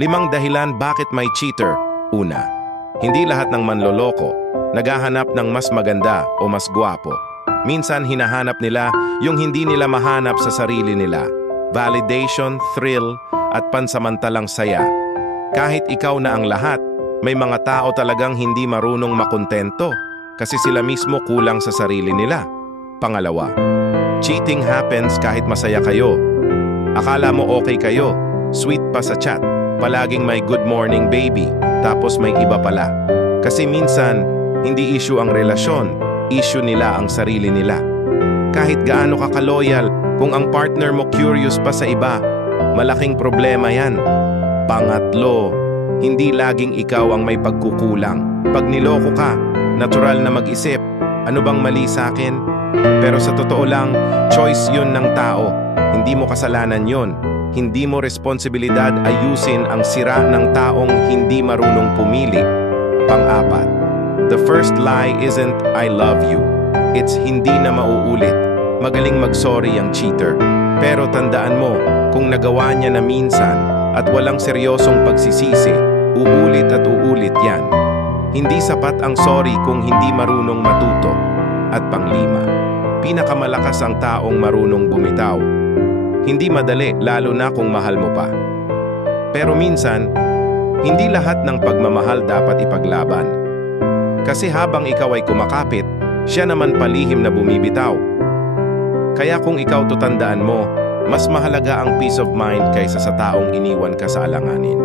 5 dahilan bakit may cheater. Una, hindi lahat ng manloloko naghahanap ng mas maganda o mas gwapo. Minsan hinahanap nila yung hindi nila mahanap sa sarili nila. Validation, thrill, at pansamantalang saya. Kahit ikaw na ang lahat, may mga tao talagang hindi marunong makontento kasi sila mismo kulang sa sarili nila. Pangalawa, cheating happens kahit masaya kayo. Akala mo okay kayo, sweet pa sa chat, palaging may good morning baby, tapos may iba pala. Kasi minsan, hindi issue ang relasyon, issue nila ang sarili nila. Kahit gaano ka ka-loyal, kung ang partner mo curious pa sa iba, malaking problema yan. Pangatlo, hindi laging ikaw ang may pagkukulang. Pag niloko ka, natural na mag-isip, ano bang mali sa akin? Pero sa totoo lang, choice yun ng tao. Hindi mo kasalanan yun. Hindi mo responsibilidad ayusin ang sira ng taong hindi marunong pumili. Pang-apat, the first lie isn't I love you. It's hindi na mauulit. Magaling mag-sorry ang cheater. Pero tandaan mo, kung nagawa niya na minsan at walang seryosong pagsisisi, uulit at uulit yan. Hindi sapat ang sorry kung hindi marunong matuto. At pang-5, pinakamalakas ang taong marunong bumitaw. Hindi madali lalo na kung mahal mo pa. Pero minsan, hindi lahat ng pagmamahal dapat ipaglaban. Kasi habang ikaw ay kumakapit, siya naman palihim na bumibitaw. Kaya kung ikaw tutandaan mo, mas mahalaga ang peace of mind kaysa sa taong iniwan ka sa alanganin.